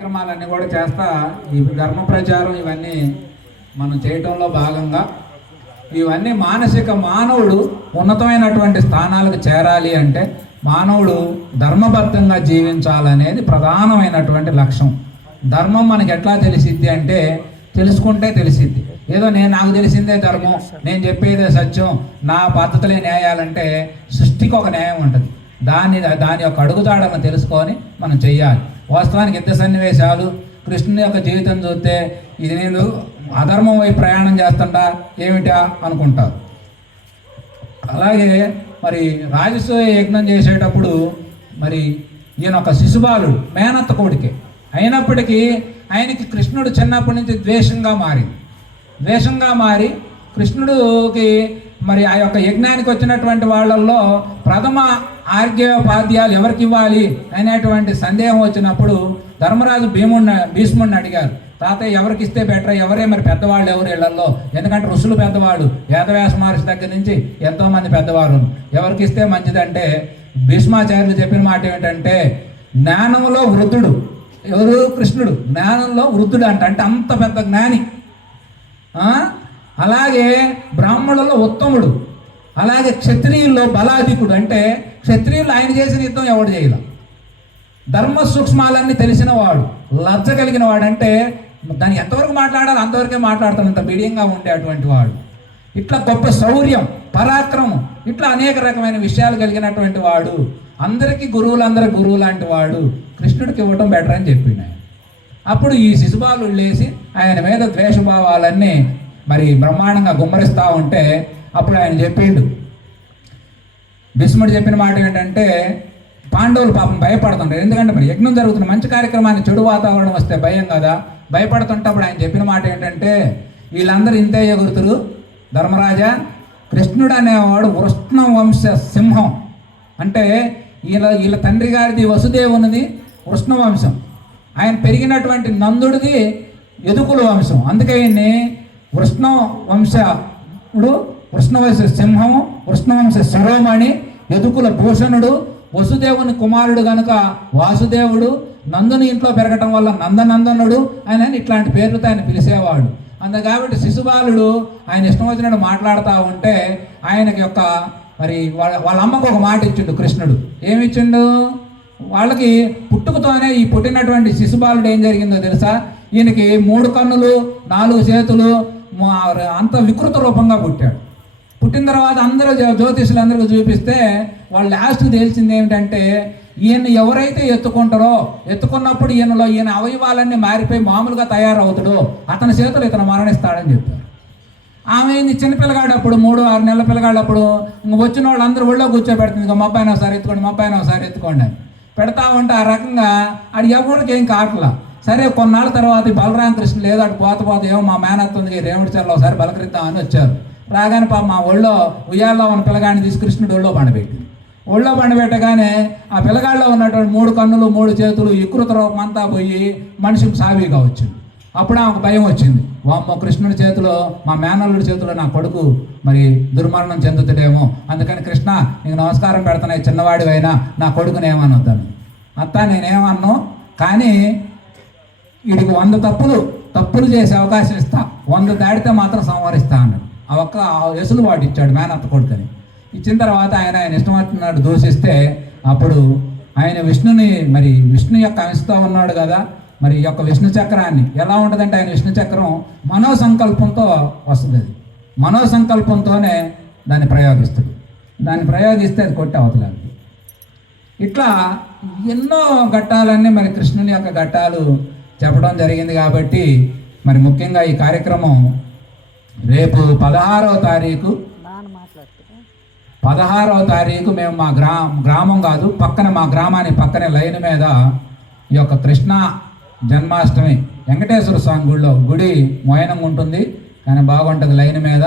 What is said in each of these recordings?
కార్యక్రమాలన్నీ కూడా చేస్తా ఈ ధర్మ ప్రచారం ఇవన్నీ మనం చేయటంలో భాగంగా ఇవన్నీ మానవుడు ఉన్నతమైనటువంటి స్థానాలకు చేరాలి అంటే మానవుడు ధర్మబద్ధంగా జీవించాలనేది ప్రధానమైనటువంటి లక్ష్యం. ధర్మం మనకి ఎట్లా తెలిసిద్ది అంటే తెలుసుకుంటే తెలిసిద్ది. ఏదో నాకు తెలిసిందే ధర్మం, నేను చెప్పేదే సత్యం, నా పద్ధతులే న్యాయాలంటే సృష్టికి ఒక న్యాయం ఉంటుంది. దాని యొక్క అడుగుదాడలను తెలుసుకొని మనం చెయ్యాలి. వాస్తవానికి యుద్ధ సన్నివేశాలు కృష్ణుని యొక్క జీవితం చూస్తే ఇది నేను అధర్మం వైపు ప్రయాణం చేస్తుంటా ఏమిటా అనుకుంటారు. అలాగే మరి రాజసూయ యజ్ఞం చేసేటప్పుడు మరి ఈయన ఒక శిశుబాలుడు, మేనత్త కొడుకే అయినప్పటికీ ఆయనకి కృష్ణుడు చిన్నప్పటి నుంచి ద్వేషంగా మారి కృష్ణుడికి మరి ఆ యొక్క యజ్ఞానికి వచ్చినటువంటి వాళ్ళల్లో ప్రథమ ఆర్ఘ్యోపాధ్యాయులు ఎవరికి ఇవ్వాలి అనేటువంటి సందేహం వచ్చినప్పుడు ధర్మరాజు భీష్ముడిని అడిగారు, తాతయ్య ఎవరికి ఇస్తే బెటర్, ఎవరే మరి పెద్దవాళ్ళు ఎవరు ఇళ్లలో, ఎందుకంటే ఋషులు పెద్దవాళ్ళు, వేదవ్యాస మహర్షి దగ్గర నుంచి ఎంతోమంది పెద్దవాళ్ళు, ఎవరికి ఇస్తే మంచిదంటే భీష్మాచార్యులు చెప్పిన మాట ఏమిటంటే జ్ఞానంలో వృద్ధుడు, ఎవరు కృష్ణుడు జ్ఞానంలో వృద్ధుడు అంటే అంత పెద్ద జ్ఞాని, అలాగే బ్రాహ్మణులలో ఉత్తముడు, అలాగే క్షత్రియుల్లో బలాధికుడు, అంటే క్షత్రియులు ఆయన చేసిన యుద్ధం ఎవడు చేయలే, ధర్మ సూక్ష్మాలన్నీ తెలిసిన వాడు, లజ్జ కలిగిన వాడు, అంటే దాన్ని ఎంతవరకు మాట్లాడాలి అంతవరకే మాట్లాడుతానంత బిడియంగా ఉండే అటువంటి వాడు, ఇట్లా గొప్ప శౌర్యం పరాక్రమం ఇట్లా అనేక రకమైన విషయాలు కలిగినటువంటి వాడు, అందరికీ గురువులు లాంటి వాడు, కృష్ణుడికి ఇవ్వటం బెటర్ అని చెప్పిండు ఆయన. అప్పుడు ఈ శిశుబాలు లేచి ఆయన మీద ద్వేషభావాలన్నీ మరి బ్రహ్మాండంగా గుమ్మరిస్తూ ఉంటే అప్పుడు ఆయన చెప్పిండు, భీష్ముడు చెప్పిన మాట ఏంటంటే పాండవులు పాపం భయపడుతుంటారు, ఎందుకంటే మరి యజ్ఞం జరుగుతున్న మంచి కార్యక్రమాన్ని చెడు వాతావరణం వస్తే భయం కదా, భయపడుతుంటప్పుడు ఆయన చెప్పిన మాట ఏంటంటే వీళ్ళందరూ ఇంతే ఎగురుతురు ధర్మరాజా, కృష్ణుడు అనేవాడు వృష్ణ వంశ సింహం, అంటే వీళ్ళ తండ్రి గారిది వసుదేవునిది వృష్ణ వంశం, ఆయన పెరిగినటువంటి నందుడిది యదుకుల వంశం, అందుకే ఈయన్ని వృష్ణ వంశుడు, వృష్ణవంశ సింహము, వృష్ణవంశ శిరోమణి, యదుకుల భూషణుడు, వసుదేవుని కుమారుడు గనుక వాసుదేవుడు, నందుని ఇంట్లో పెరగటం వల్ల నందనందనుడు ఆయన ఇట్లాంటి పేర్లతో ఆయన పిలిచేవాడు. కాబట్టి శిశుబాలుడు ఆయన ఇష్టం వచ్చినట్టు మాట్లాడుతూ ఉంటే ఆయనకి యొక్క మరి వాళ్ళ అమ్మకు ఒక మాట ఇచ్చిండు కృష్ణుడు. ఏమిచ్చిండు, వాళ్ళకి పుట్టుకతోనే ఈ పుట్టినటువంటి శిశుబాలుడు ఏం జరిగిందో తెలుసా, ఈయనకి 3 కన్నులు 4 చేతులు అంత వికృత రూపంగా పుట్టిన తర్వాత అందరూ జ్యోతిషులు అందరికీ చూపిస్తే వాళ్ళు లాస్ట్కి తెలిసింది ఏమిటంటే ఈయన ఎవరైతే ఎత్తుకున్నప్పుడు ఈయన అవయవాలన్నీ మారిపోయి మామూలుగా తయారవుతాడో అతని చేతులు ఇతను మరణిస్తాడని చెప్పారు. ఆమె చిన్నపిల్లగాడు అప్పుడు 3-6 నెలల పిల్లగాడప్పుడు ఇంక వచ్చిన వాళ్ళు అందరూ ఒళ్ళో కూర్చోబెడుతుంది, ఇంకా మొబ్బాయిని ఒకసారి ఎత్తుకోండి అని పెడతా ఉంటే ఆ రకంగా అది ఎవరికి ఏం కావట్లా. సరే కొన్నాళ్ళ తర్వాత బలరామ కృష్ణ లేదు అటు పోత ఏమో మా మేనత్తుంది రేవుడి చెల్ల ఒకసారి బలకరిద్దామని వచ్చారు. రాగానే పాప మా ఒళ్ళో ఉయ్యాల్లో ఉన్న పిల్లగాడిని తీసి కృష్ణుడు ఒళ్ళో పండబెట్టగానే ఆ పిల్లగాడిలో ఉన్నటువంటి 3 కన్నులు 3 చేతులు వికృత రూపం అంతా పోయి మనిషికి సావిగా వచ్చింది. అప్పుడు ఆమెకు భయం వచ్చింది, వామ్మో కృష్ణుడి చేతిలో మా మేనల్లుడి చేతిలో నా కొడుకు మరి దుర్మరణం చెందుతాడేమో, అందుకని కృష్ణ నీకు నమస్కారం పెడుతున్నా, చిన్నవాడివైనా నా కొడుకునేమనొద్దాను. అత్త నేనేమన్నాను, కానీ వీడికి 100 తప్పులు చేసే అవకాశం ఇస్తా, 100 దాడితే మాత్రం సంహరిస్తా అన్నాడు. ఆ ఒక్క ఎసులు వాడు ఇచ్చాడు మేనత్త కొడుకని. ఇచ్చిన తర్వాత ఆయన ఇష్టం వచ్చినట్టు దూషిస్తే అప్పుడు ఆయన విష్ణు యొక్క అంశతో ఉన్నాడు కదా, మరి ఈ యొక్క విష్ణు చక్రాన్ని ఎలా ఉంటుందంటే ఆయన విష్ణు చక్రం మనోసంకల్పంతో వస్తుంది, అది మనోసంకల్పంతోనే దాన్ని ప్రయోగిస్తే అది కొట్టి అవతలేదు. ఇట్లా ఎన్నో ఘట్టాలన్నీ మరి కృష్ణుని యొక్క ఘట్టాలు చెప్పడం జరిగింది. కాబట్టి మరి ముఖ్యంగా ఈ కార్యక్రమం రేపు 16వ తారీఖు మేము మా గ్రామం కాదు మా గ్రామానికి పక్కనే లైన్ మీద ఈ యొక్క కృష్ణ జన్మాష్టమి వెంకటేశ్వర స్వామి గుడి మోయనం ఉంటుంది, కానీ బాగుంటుంది లైన్ మీద.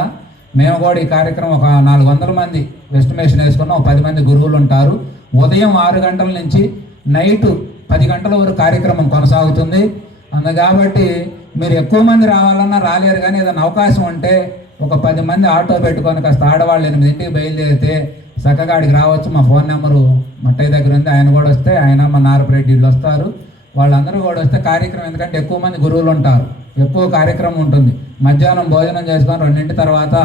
మేము కూడా ఈ కార్యక్రమం ఒక 400 మంది ఎస్టిమేషన్ వేసుకున్నాం, 10 మంది గురువులు ఉంటారు. ఉదయం 6 గంటల నుంచి నైటు 10 గంటల వరకు కార్యక్రమం కొనసాగుతుంది. కాబట్టి మీరు ఎక్కువ మంది రావాలన్నా రాలేరు, కానీ ఏదైనా అవకాశం ఉంటే ఒక 10 మంది ఆటో పెట్టుకొని కాస్త ఆడవాళ్ళు 8ంటికి బయలుదేరితే చక్కగా ఆడికి రావచ్చు. మా ఫోన్ నెంబరు మట్టయ్య దగ్గర ఉంది, ఆయన కూడా వస్తే ఆయన మా నారపరెడ్డి వీళ్ళు వస్తారు. వాళ్ళందరూ కూడా వస్తే కార్యక్రమం, ఎందుకంటే ఎక్కువ మంది గురువులు ఉంటారు, ఎక్కువ కార్యక్రమం ఉంటుంది. మధ్యాహ్నం భోజనం చేసుకొని 2 తర్వాత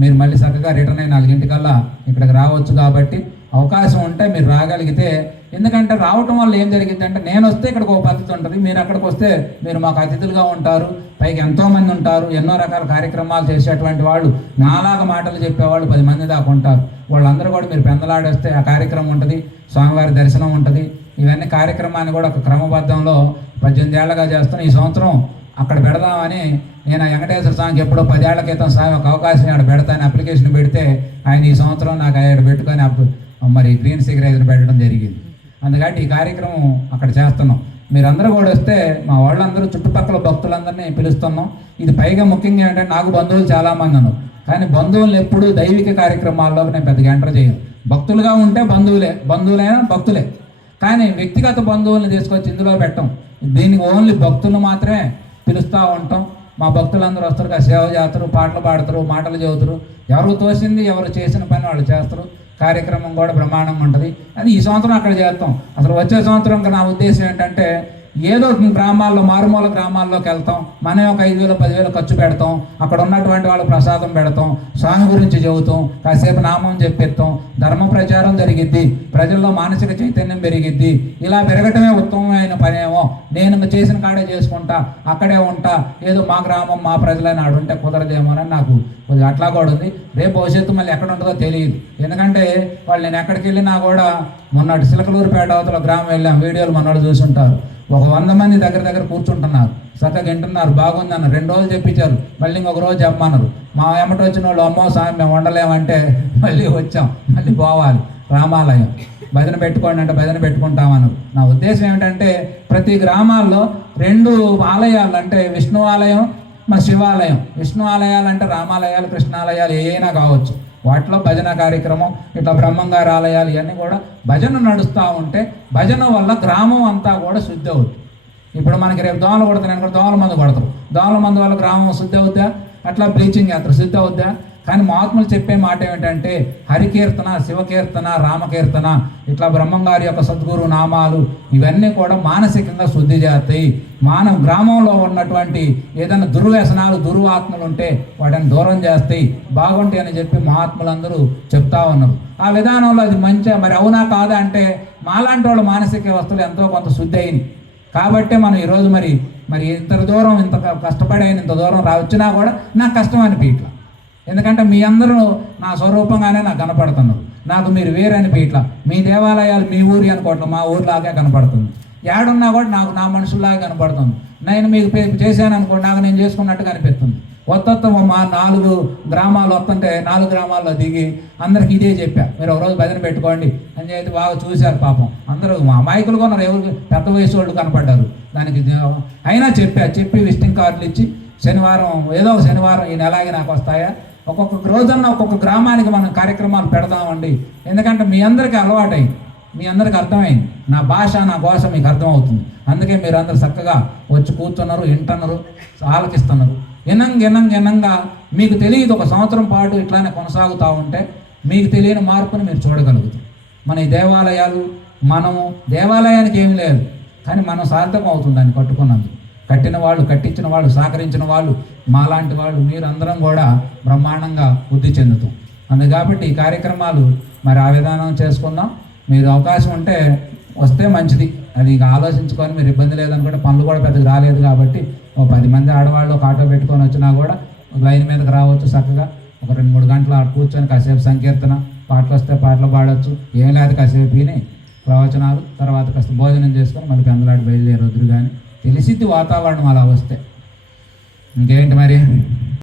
మీరు మళ్ళీ చక్కగా రిటర్న్ అయ్యి 4 ఇక్కడికి రావచ్చు. కాబట్టి అవకాశం ఉంటే మీరు రాగలిగితే, ఎందుకంటే రావటం వల్ల ఏం జరిగింది అంటే, నేను వస్తే ఇక్కడికి ఒక పద్ధతి ఉంటుంది, మీరు అక్కడికి వస్తే మీరు మాకు అతిథులుగా ఉంటారు, పైకి ఎంతోమంది ఉంటారు, ఎన్నో రకాల కార్యక్రమాలు చేసేటువంటి వాళ్ళు, నాలాగా మాటలు చెప్పేవాళ్ళు 10 మంది దాకా ఉంటారు. వాళ్ళందరూ కూడా మీరు పెందలాడేస్తే ఆ కార్యక్రమం ఉంటుంది, స్వామివారి దర్శనం ఉంటుంది. ఇవన్నీ కార్యక్రమాన్ని కూడా ఒక క్రమబద్ధంలో 18 ఏళ్ళగా చేస్తాను. ఈ సంవత్సరం అక్కడ పెడదామని నేను వెంకటేశ్వర స్వామికి ఎప్పుడో 10 ఏళ్ల క్రితం స్వామి ఒక అవకాశం ఆడ పెడతాను అప్లికేషన్ పెడితే, ఆయన ఈ సంవత్సరం నాకు ఆడ పెట్టుకొని మరి గ్రీన్ సిగరైజర్ పెట్టడం జరిగింది. అందుకని ఈ కార్యక్రమం అక్కడ చేస్తున్నాం. మీరందరూ కూడా వస్తే మా వాళ్ళందరూ చుట్టుపక్కల భక్తులందరినీ పిలుస్తున్నాం. ఇది పైగా ముఖ్యంగా ఏంటంటే, నాకు బంధువులు చాలామంది ఉన్నారు, కానీ బంధువులను ఎప్పుడూ దైవిక కార్యక్రమాల్లోకి నేను పెద్దగా ఎంటర్ చేయను. భక్తులుగా ఉంటే బంధువులైనా భక్తులే, కానీ వ్యక్తిగత బంధువులను తీసుకొచ్చి ఇందులో పెట్టం. దీనికి ఓన్లీ భక్తులు మాత్రమే పిలుస్తూ ఉంటాం. మా భక్తులందరూ వస్తారు, సేవ చేస్తారు, పాటలు పాడతారు, మాటలు చెబుతారు, ఎవరు తోసింది ఎవరు చేసిన పని వాళ్ళు చేస్తారు. కార్యక్రమం కూడా బ్రహ్మాండంగా ఉంటుంది. అది ఈ సంవత్సరం అక్కడ చేస్తాం. అసలు వచ్చే సంవత్సరం నా ఉద్దేశం ఏంటంటే, ఏదో గ్రామాల్లో, మారుమూల గ్రామాల్లోకి వెళ్తాం, మనం ఒక 5,000 10,000 ఖర్చు పెడతాం, అక్కడ ఉన్నటువంటి వాళ్ళకి ప్రసాదం పెడతాం, స్వామి గురించి చెబుతాం, కాసేపు నామం చెప్పిస్తాం, ధర్మ ప్రచారం జరిగిద్ది, ప్రజల్లో మానసిక చైతన్యం పెరిగిద్ది. ఇలా పెరగటమే ఉత్తమమైన పనేమో. నేను చేసిన కాడే చేసుకుంటా, అక్కడే ఉంటా, ఏదో మా గ్రామం మా ప్రజలని ఆడుంటే కుదరదేమోనని నాకు కొద్దిగా అట్లా కూడా ఉంది. రేపు భవిష్యత్తు మళ్ళీ ఎక్కడ ఉంటుందో తెలియదు. ఎందుకంటే వాళ్ళు నేను ఎక్కడికి వెళ్ళినా కూడా, మొన్నటి సిలకలూరుపేట అవతల గ్రామం వెళ్ళాం, వీడియోలు మొన్నటి చూసుంటారు, ఒక 100 మంది దగ్గర కూర్చుంటున్నారు, చక్కగా వింటున్నారు, బాగుంది అన్నారు. 2 రోజులు చెప్పించారు, మళ్ళీ ఇంకొక రోజు చెప్పమన్నారు. మా ఎమ్మటి వచ్చిన వాళ్ళు, అమ్మో స్వామి మేము వండలేమంటే మళ్ళీ వచ్చాం, మళ్ళీ పోవాలి రామాలయం, భజన పెట్టుకోండి అంటే భజన పెట్టుకుంటామన్నారు. నా ఉద్దేశం ఏమిటంటే, ప్రతి గ్రామాల్లో 2 ఆలయాలు, అంటే విష్ణు ఆలయం, మన శివాలయం. విష్ణు ఆలయాలు అంటే రామాలయాలు, కృష్ణాలయాలు ఏమైనా కావచ్చు, వాటిలో భజన కార్యక్రమం, ఇట్లా బ్రహ్మంగారి ఆలయాలు ఇవన్నీ కూడా భజన నడుస్తూ ఉంటే, భజన వల్ల గ్రామం అంతా కూడా శుద్ధి అవుతుంది. ఇప్పుడు మనకి రేపు దోమలు కొడుతున్నాయి అనుకో, దోమల మందు కొడతారు, దోమల మందు వల్ల గ్రామం శుద్ధి అవుద్దా? అట్లా బ్లీచింగ్ చేస్తారు, శుద్ధి అవుద్దా? కానీ మహాత్ములు చెప్పే మాట ఏమిటంటే, హరికీర్తన, శివకీర్తన, రామకీర్తన, ఇట్లా బ్రహ్మంగారి యొక్క సద్గురు నామాలు, ఇవన్నీ కూడా మానసికంగా శుద్ధి చేస్తాయి. గ్రామంలో ఉన్నటువంటి ఏదైనా దుర్వ్యసనాలు, దుర్వాత్మలు ఉంటే వాటిని దూరం చేస్తాయి, బాగుంటాయి అని చెప్పి మహాత్ములందరూ చెప్తా ఉన్నారు. ఆ విధానంలో అది మంచిగా, మరి అవునా కాదా అంటే, మాలాంటి వాళ్ళ మానసిక వ్యవస్థలు ఎంతో కొంత శుద్ధి అయింది. కాబట్టే మనం ఈరోజు మరి ఇంత దూరం, ఇంత కష్టపడి ఇంత దూరం వచ్చినా కూడా నాకు కష్టం అనిపించట్లా. ఎందుకంటే మీ అందరూ నా స్వరూపంగానే నాకు కనపడుతున్నారు, నాకు మీరు వేరే అనిపించట్లా. మీ దేవాలయాలు మీ ఊరి అనుకోవట్లేదు, మా ఊరిలాగే కనపడుతుంది. ఏడున్నా కూడా నాకు నా మనుషుల్లాగా కనపడుతుంది. నేను మీకు చేశాను అనుకోండి, నాకు నేను చేసుకున్నట్టుగా అనిపిస్తుంది. మా 4 గ్రామాలు వస్తుంటే 4 గ్రామాల్లో దిగి అందరికి ఇదే చెప్పా, మీరు ఒకరోజు భజన పెట్టుకోండి అని చెప్పి బాగా చూశారు. పాపం అందరూ మా అమాయకులు కొన్నారు, ఎవరు పెద్ద వయసు వాళ్ళు కనపడ్డారు. దానికి అయినా చెప్పి విజిటింగ్ కార్డులు ఇచ్చి, ఏదో ఒక శనివారం ఈ నెలాగి నాకు వస్తాయా, ఒక్కొక్క రోజన్నా ఒక్కొక్క గ్రామానికి మనం కార్యక్రమాలు పెడదామండి. ఎందుకంటే మీ అందరికీ అలవాటైంది, మీ అందరికి అర్థమైంది, నా భాష నా భాష మీకు అర్థమవుతుంది. అందుకే మీరు అందరు చక్కగా వచ్చి కూర్చున్నారు, వింటున్నారు, ఆలకిస్తున్నారు. వినంగా మీకు తెలియదు, ఒక సంవత్సరం పాటు ఇట్లానే కొనసాగుతూ ఉంటే మీకు తెలియని మార్పుని మీరు చూడగలుగుతారు. మన ఈ దేవాలయాలు, మనము దేవాలయానికి ఏమి లేదు, కానీ మనం సార్థకం అవుతుంది దాన్ని కట్టుకున్నందుకు. కట్టిన వాళ్ళు, కట్టించిన వాళ్ళు, సహకరించిన వాళ్ళు, మాలాంటి వాళ్ళు, మీరు అందరం కూడా బ్రహ్మాండంగా వృద్ధి చెందుతాం. అందుకు కాబట్టి ఈ కార్యక్రమాలు మరి ఆ విధానం చేసుకుందాం. మీరు అవకాశం ఉంటే వస్తే మంచిది, అది ఇక ఆలోచించుకొని, మీరు ఇబ్బంది లేదనుకుంటే, పనులు కూడా పెద్దగా రాలేదు కాబట్టి ఒక 10 మంది ఆడవాళ్ళు ఒక ఆటో పెట్టుకొని వచ్చినా కూడా లైన్ మీదకి రావచ్చు. చక్కగా ఒక 2-3 గంటలు ఆడ కూర్చొని కాసేపు సంకీర్తన, పాటలు వస్తే పాటలు పాడవచ్చు, ఏం లేదు కాసేపు విని ప్రవచనాలు, తర్వాత కాస్త భోజనం చేసుకొని మళ్ళీ పెందలాడి బయలుదేరొద్దురు. కానీ తెలిసిద్ది వాతావరణం అలా వస్తే. ఇంకేంటి మరి.